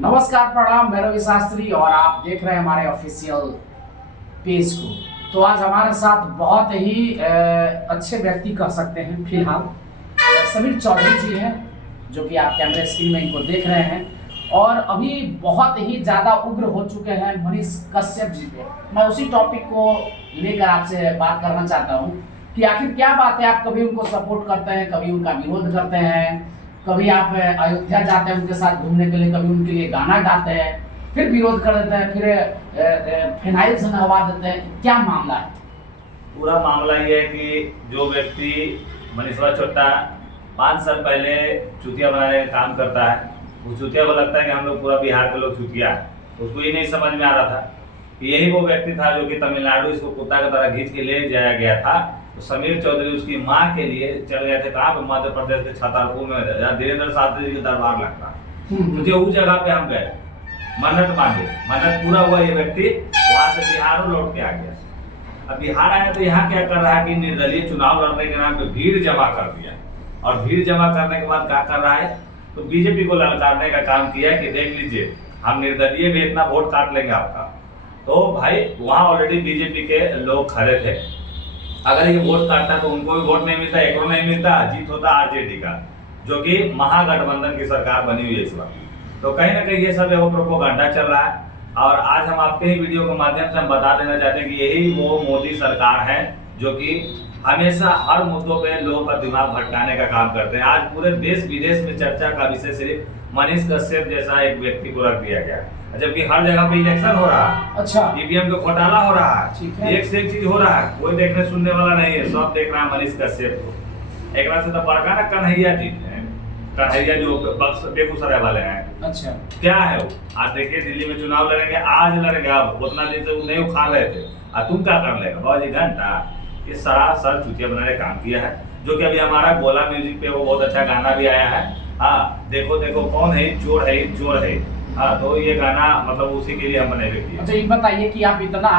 नमस्कार, प्रणाम। मैं रवि शास्त्री और आप देख रहे हैं हमारे ऑफिशियल पेज को। तो आज हमारे साथ बहुत ही अच्छे व्यक्ति कह सकते हैं फिलहाल समीर चौधरी जी हैं, जो कि आप कैमरे स्क्रीन में इनको देख रहे हैं। और अभी बहुत ही ज़्यादा उग्र हो चुके हैं मनीष कश्यप जी पे। मैं उसी टॉपिक को लेकर आपसे बात करना चाहता हूँ कि आखिर क्या बात है, आप कभी उनको सपोर्ट करते हैं, कभी उनका विरोध करते हैं, कभी आप अयोध्या जाते हैं उनके साथ घूमने के लिए, कभी उनके लिए गाना गाते हैं, फिर विरोध कर देते हैं, फिर फिनाइल से नहवा देते हैं। क्या मामला है? पूरा मामला ये है कि जो व्यक्ति मनीषवा चोट्टा 5 साल पहले चुतिया बनाने का काम करता है, उस चुतिया को लगता है कि हम लोग पूरा बिहार के लोग चुतिया है। उसको ये नहीं समझ में आ रहा था कि यही वो व्यक्ति था जो कि तमिलनाडु इसको कुत्ता की तरह खींच के ले जाया गया था। तो समीर चौधरी उसकी माँ के लिए चल गए थे कहाँ पे, मध्य प्रदेश के छतरपुर में, जहाँ धीरेन्द्र शास्त्री जी का दरबार लगता है। तो उस जगह पे हम गए, मन्नत मांगे, मन्नत पूरा हुआ। ये व्यक्ति वहां से बिहार लौट के आ गया। अब बिहार आया तो यहाँ क्या कर रहा है कि निर्दलीय चुनाव लड़ने के नाम पे भीड़ जमा कर दिया, और भीड़ जमा करने के बाद क्या कर रहा है, तो बीजेपी को ललकारने का काम किया कि देख लीजिए हम निर्दलीय भी इतना वोट काट लेंगे आपका। तो भाई वहाँ ऑलरेडी बीजेपी के लोग खड़े थे, अगर ये वोट काटता तो उनको भी वोट नहीं मिलता, एक नहीं मिलता, जीत होता आरजेडी का, जो कि महागठबंधन की सरकार बनी हुई है इस वक्त। तो कहीं ना कहीं ये सब वो प्रोपोगंडा चल रहा है। और आज हम आपके ही वीडियो के माध्यम से हम बता देना चाहते हैं कि यही वो मोदी सरकार है जो कि हमेशा हर मुद्दों पे लोगों का दिमाग भटकाने का काम करते हैं। आज पूरे देश विदेश में चर्चा का विषय सिर्फ मनीष कश्यप जैसा एक व्यक्ति को रख दिया गया, जबकि हर जगह पे इलेक्शन हो रहा है। अच्छा, ईवीएम का घोटाला हो रहा है, एक से एक चीज हो रहा है, कोई देखने सुनने वाला नहीं है, सब देख रहा है मनीष कश्यप को। एक से तो बड़का ना कन्हैया जी है, कन्हैया जो बेगूसराय वाले हैं। अच्छा, क्या है वो? आज देखिए दिल्ली में चुनाव लड़ेंगे, आज लड़ेंगे, अब उतना दिन से वो नहीं उखाड़ रहे थे, और तुम क्या कर लेगा बाबा जी घंटा। ये सरासर चुतिया बनाने का काम किया है, जो कि अभी हमारा गोला म्यूजिक पे वो बहुत अच्छा गाना भी आया है। हाँ, देखो देखो कौन है चोर है, चोर है। हाँ, तो ये गाना मतलब उसी के लिए हम बने हुए किए। अच्छा, ये बताइए कि आप इतना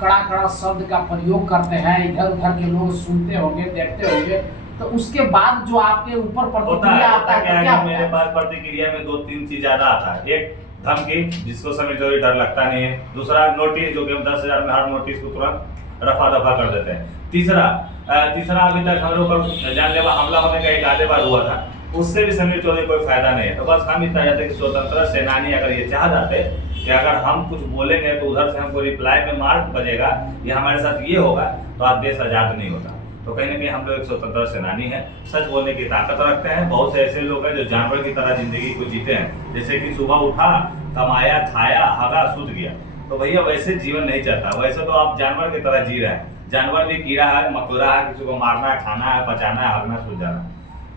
कड़ा कड़ा शब्द का प्रयोग करते हैं, इधर उधर के लोग सुनते होंगे, देखते होंगे, तो उसके बाद जो आपके ऊपर प्रतिक्रिया आता है क्या क्या? मेरे पास प्रतिक्रिया में 2-3 चीज ज्यादा आता है। एक धमकी, जिसको समीर चौधरी डर लगता नहीं है। दूसरा नोटिस, जो कि हम 10,000 में हर नोटिस को तुरंत रफा दफा कर देते हैं। तीसरा अभी तक हम लोग पर जानलेवा हमला होने का एक आधे बार हुआ था, उससे भी समीर चौधरी कोई फायदा नहीं है। तो बस हम इतना चाहते कि स्वतंत्र सेनानी अगर ये चाह जाते कि अगर हम कुछ बोलेंगे तो उधर से हमको रिप्लाई में मार बजेगा या हमारे साथ ये होगा, तो आज देश आजाद नहीं होता। तो कहीं ना कहीं हम लोग एक स्वतंत्र सेनानी हैं, सच बोलने की ताकत रखते हैं। बहुत से ऐसे लोग हैं जो जानवर की तरह जिंदगी को जीते हैं, जैसे कि सुबह उठा, कमाया, खाया, हगा, सूत गया। तो भैया वैसे जीवन नहीं चलता। वैसे तो आप जानवर की तरह जी रहे हैं। जानवर भी कीड़ा है, मकोड़ा है, किसी को मारना है, खाना है, पचाना है, हगना, सो जाना।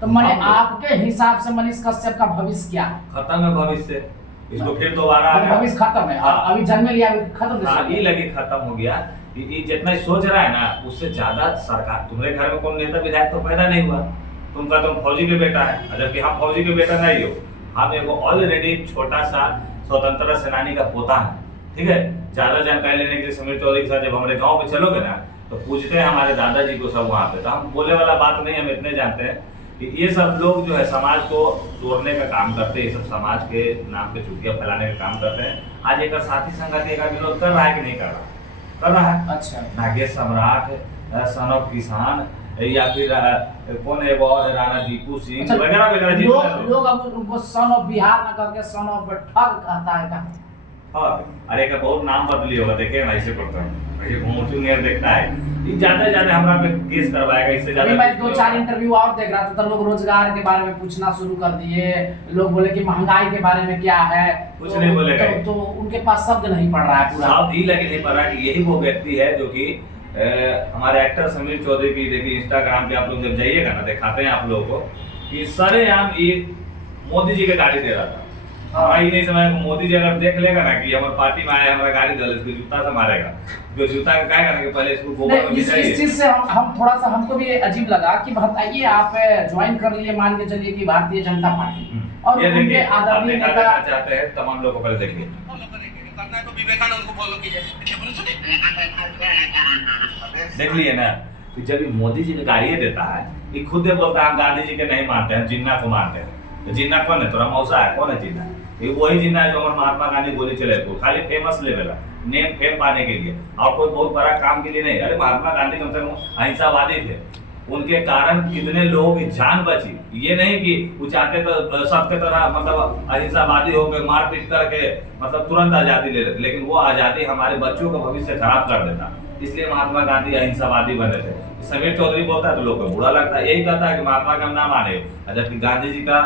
तो मैंने आपके हिसाब से मनीष कश्यप का भविष्य क्या है? खत्म है भविष्य, इसको फिर दोबारा भविष्य खत्म है। हाँ। अभी जन्म लिया, अभी खत्म। हाँ, ये लगे खत्म हो गया। ये जितना सोच रहा है ना, उससे ज्यादा सरकार, तुम्हारे घर में कोई नेता विधायक तो पैदा नहीं हुआ, तुम फौजी के बेटा है, जबकि हम फौजी के बेटा नहीं हो। हम एगो ऑलरेडी छोटा सा स्वतंत्र सेनानी का पोता है। ठीक है, ज्यादा जानकारी लेने के लिए समीर चौधरी के साथ जब हमारे गाँव में चलोगे ना, तो पूछते हैं हमारे दादाजी को सब वहाँ पे। तो हम बोलने वाला बात नहीं, हम इतने जानते हैं कि ये सब लोग जो है समाज को तोड़ने का काम करते हैं, ये सब समाज के नाम पे चुतिया फैलाने का काम करते हैं। आज एक साथी संगठन का विरोध कर रहा है कि नहीं कर रहा? कर रहा है। अच्छा, नागेश सम्राट, सन ऑफ किसान, या फिर कौन है वो और राणा दीपू सिंह वगैरह वगैरह। लोग अब उनको सन ऑफ बिहार ना करके सन ऑफ ठग कहता है का। हाँ, अरे का बहुत नाम बदली होगा, देखे ना ऐसे करता है, ये घूमचू नेर देखता है, ये ज्यादा हमरा पे केस करवाएगा। इससे ज्यादा मैं 2-4 इंटरव्यू और देख रहा था, तो लोग रोजगार के बारे में पूछना शुरू कर दिए। लोग बोले कि महंगाई के बारे में क्या है, कुछ नहीं बोलेगा। तो उनके पास शब्द नहीं पड़ रहा है, पूरा शब्द ही लगे नहीं पड़ रहा कि यही वो व्यक्ति है जो कि हमारे एक्टर समीर चौधरी की, देखिए इंस्टाग्राम पे आप लोग जब जाइएगा ना, दिखाते हैं आप लोगों को कि सरेआम ये मोदी जी के गाड़ी दे रहा था। हमारा ही नहीं समझ, मोदी जी अगर देख लेगा ना कि हमारे पार्टी में आए, हमारा गाड़ी दल, इसको जूता से मारेगा। जो जूता का क्या करेंगे, पहले इसको गोबर में इस चीज से हम थोड़ा सा, हमको भी अजीब लगा कि बताइए आप ज्वाइन कर लिए, मान के चलिए कि भारतीय जनता पार्टी, और उनके आदरणीय नेता चाहते हैं तमाम लोगों को पहले देखिए, तो विवेकानंद को फॉलो कीजिए। देख लिए ना कि जब मोदी जी ने गाड़ियाँ देता है, ये खुद बोलता है हम गांधी जी के नहीं मानते हैं, जिन्ना को मानते हैं। जिन्ना कौन है, तोरा मौसा है, कौन है जिन्ना? ये वही जिन्ना है जो हमारे महात्मा गांधी गोली चले को, खाली फेमस लेवल है, नेम फेम पाने के लिए, और कोई बहुत बड़ा काम के लिए नहीं। अरे महात्मा गांधी कम से कम अहिंसावादी थे, उनके कारण कितने लोगों की जान बची। ये नहीं कि वो चाहते तो सबके तरह मतलब अहिंसावादी होकर मारपीट करके मतलब तुरंत आजादी ले लेते, लेकिन वो आजादी हमारे बच्चों का भविष्य खराब कर देता। इसलिए महात्मा गांधी अहिंसावादी बने थे। समीर चौधरी बोलता है तो लोगों को बुरा लगता है, यही कहता है कि महात्मा का नाम माने, जबकि गांधी जी का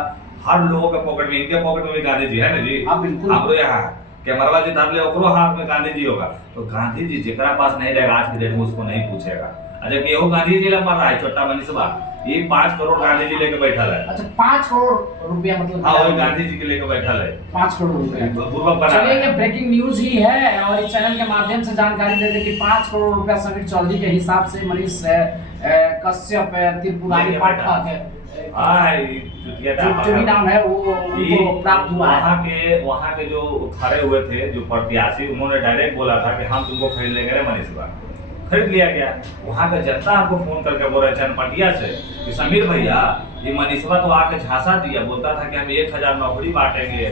हर लोगों के पॉकेट में, इनके पॉकेट में भी गांधी जी है ना जी। हाँ बिल्कुल। आप यहाँ कैमरवा जी धर ले, ओकरो हाथ में गांधी जी होगा, तो गांधी जी जेकरा पास नहीं रहेगा आज की डेट में उसको नहीं पूछेगा। जबकि एहो गांधी जी मर रहा है छोटा मनीषवा, ये 5 करोड़ गांधी जी लेके बैठल है। अच्छा 5 करोड़ रुपया मतलब? हाँ वही गांधी जी के लेके बैठल है 5 करोड़ रुपया। पूर्वक बना। चलिए ये ब्रेकिंग न्यूज ही है और इस चैनल के माध्यम से जानकारी दे दें कि 5 करोड़ रुपया समीर चौधरी के हिसाब से मनीष कश्यप त्रिपुरारी पाठक जो भी नाम है वो प्राप्त हुआ है। वहाँ के जो खड़े हुए थे जो प्रत्याशी, उन्होंने डायरेक्ट बोला था कि हम तुमको खरीद लेंगे रे मनीषवा, खरीद लिया गया। वहाँ का जनता हमको फोन करके बोल रहे चनपटिया से कि समीर भैया ये मनीषवा तो आके झांसा दिया, बोलता था कि हम 1000 नौकरी बांटेंगे,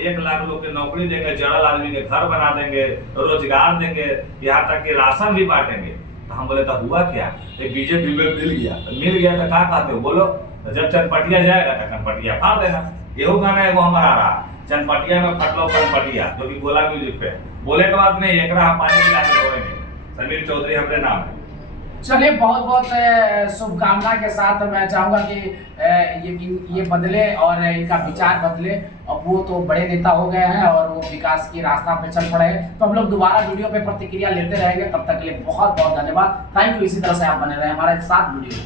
1 लाख लोग की नौकरी देंगे, जड़ल आदमी के घर बना देंगे, रोजगार देंगे, यहाँ तक कि राशन भी बांटेंगे। तो हम बोले तो हुआ क्या? बीजेपी में मिल गया तो क्या कहते हो बोलो? जब चनपटिया जाएगा तो चनपटिया फाड़ देना। एहो गाना है वो हमारा रहा, चनपटिया में फटलो चनपटिया, जो कि गोला म्यूजिक पे बोले के बाद नहीं, एक हम पानी पिला के छोड़ेंगे। समीर चौधरी हमारे नाम है। चलिए बहुत बहुत शुभकामना के साथ मैं चाहूँगा कि ये बदले और इनका विचार बदले। अब वो तो बड़े नेता हो गए हैं और वो विकास की रास्ता पे चल पड़े हैं, तो हम लोग दोबारा वीडियो पे प्रतिक्रिया लेते रहेंगे। तब तक के लिए बहुत बहुत धन्यवाद, थैंक यू। इसी तरह से आप बने रहे हमारे साथ वीडियो।